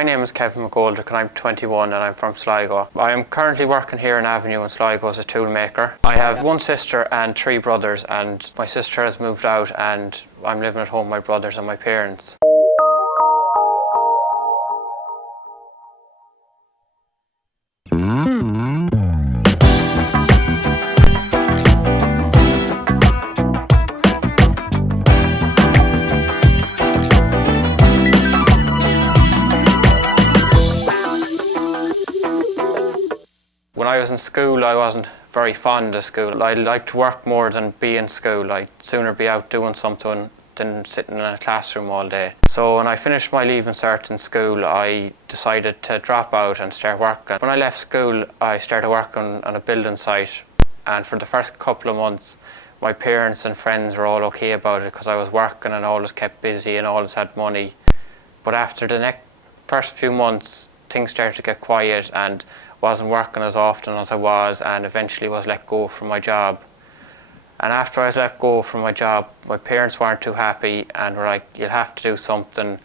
My name is Kevin McGoldrick and I'm 21 and I'm from Sligo. I am currently working here in Avenue in Sligo as a toolmaker. I have one sister and 3 brothers, and my sister has moved out and I'm living at home with my brothers and my parents. When I was in school, I wasn't very fond of school. I liked to work more than be in school. I'd sooner be out doing something than sitting in a classroom all day. So when I finished my Leaving Cert in school, I decided to drop out and start working. When I left school, I started working on a building site, and for the first couple of months, my parents and friends were all okay about it because I was working and always kept busy and always had money. But after the first few months, things started to get quiet and wasn't working as often as I was, and eventually was let go from my job. And after I was let go from my job, my parents weren't too happy and were like, you'll have to do something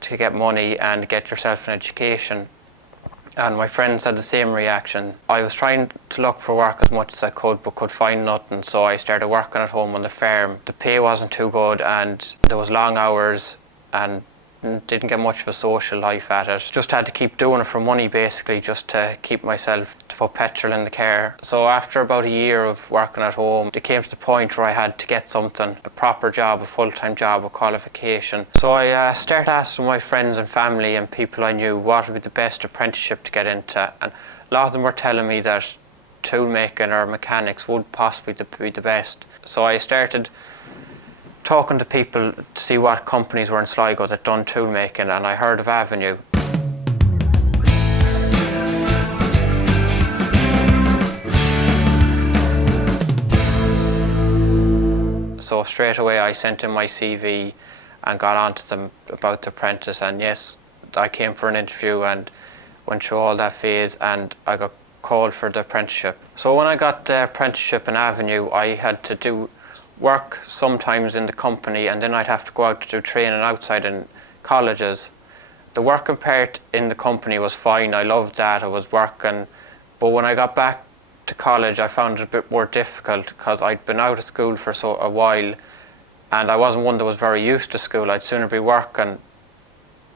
to get money and get yourself an education. And my friends had the same reaction. I was trying to look for work as much as I could, but could find nothing, so I started working at home on the farm. The pay wasn't too good and there was long hours and didn't get much of a social life at it. Just had to keep doing it for money, basically, just to keep myself, to put petrol in the car. So after about a year of working at home, it came to the point where I had to get something, a proper job, a full-time job, a qualification. So I started asking my friends and family and people I knew what would be the best apprenticeship to get into, and a lot of them were telling me that toolmaking or mechanics would possibly be the best. So I started talking to people to see what companies were in Sligo that done toolmaking, and I heard of Avenue. So straight away I sent in my CV and got on to them about the apprentice, and yes, I came for an interview and went through all that phase and I got called for the apprenticeship. So when I got the apprenticeship in Avenue, I had to do work sometimes in the company, and then I'd have to go out to do training outside in colleges. The working part in the company was fine, I loved that, I was working, but when I got back to college I found it a bit more difficult because I'd been out of school for a while and I wasn't one that was very used to school. I'd sooner be working,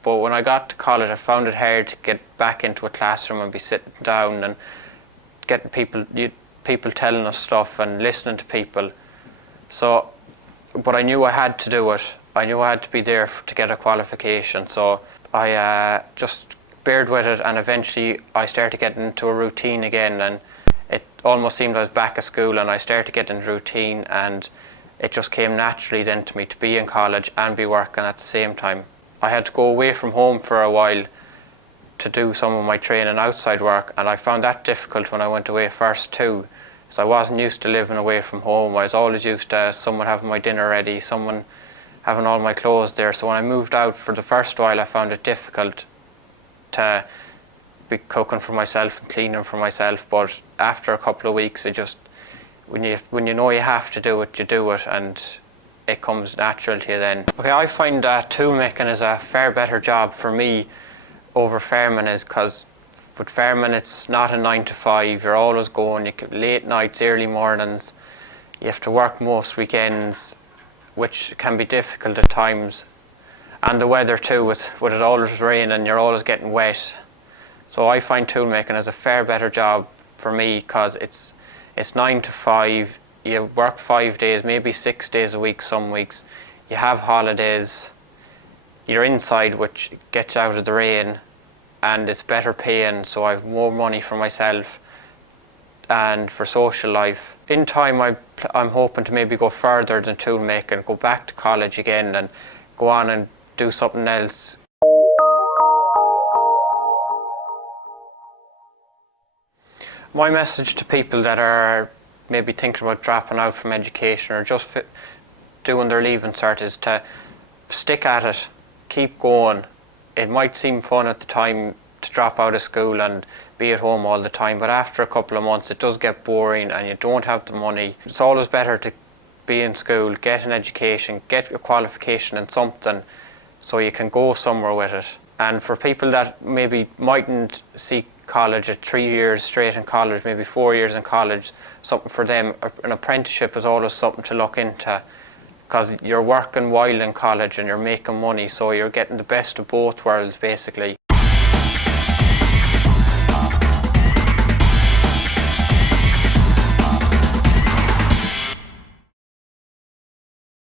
but when I got to college I found it hard to get back into a classroom and be sitting down and getting people telling us stuff and listening to people. So, but I knew I had to do it. I knew I had to be there to get a qualification. So I just bared with it, and eventually I started getting into a routine again, and it almost seemed I was back at school and I started getting a routine, and it just came naturally then to me to be in college and be working at the same time. I had to go away from home for a while to do some of my training outside work, and I found that difficult when I went away first too. So I wasn't used to living away from home. I was always used to someone having my dinner ready, someone having all my clothes there. So when I moved out for the first while, I found it difficult to be cooking for myself and cleaning for myself. But after a couple of weeks, it just, when you know you have to do it, you do it, and it comes natural to you then. Okay, I find that toolmaking is a far better job for me over farming is, because with farming it's not a 9 to 5, you're always going, late nights, early mornings, you have to work most weekends, which can be difficult at times. And the weather too, with it always raining, you're always getting wet. So I find toolmaking is a far better job for me because it's 9 to 5, you work 5 days, maybe 6 days a week some weeks, you have holidays, you're inside which gets out of the rain, and it's better paying, so I have more money for myself and for social life. In time I'm hoping to maybe go further than toolmaking, go back to college again and go on and do something else. My message to people that are maybe thinking about dropping out from education or just doing their Leaving Cert is to stick at it, keep going. It might seem fun at the time to drop out of school and be at home all the time, but after a couple of months it does get boring and you don't have the money. It's always better to be in school, get an education, get a qualification in something so you can go somewhere with it. And for people that maybe mightn't see college at 3 years straight in college, maybe 4 years in college, something for them, an apprenticeship is always something to look into, because you're working while in college and you're making money, so you're getting the best of both worlds basically.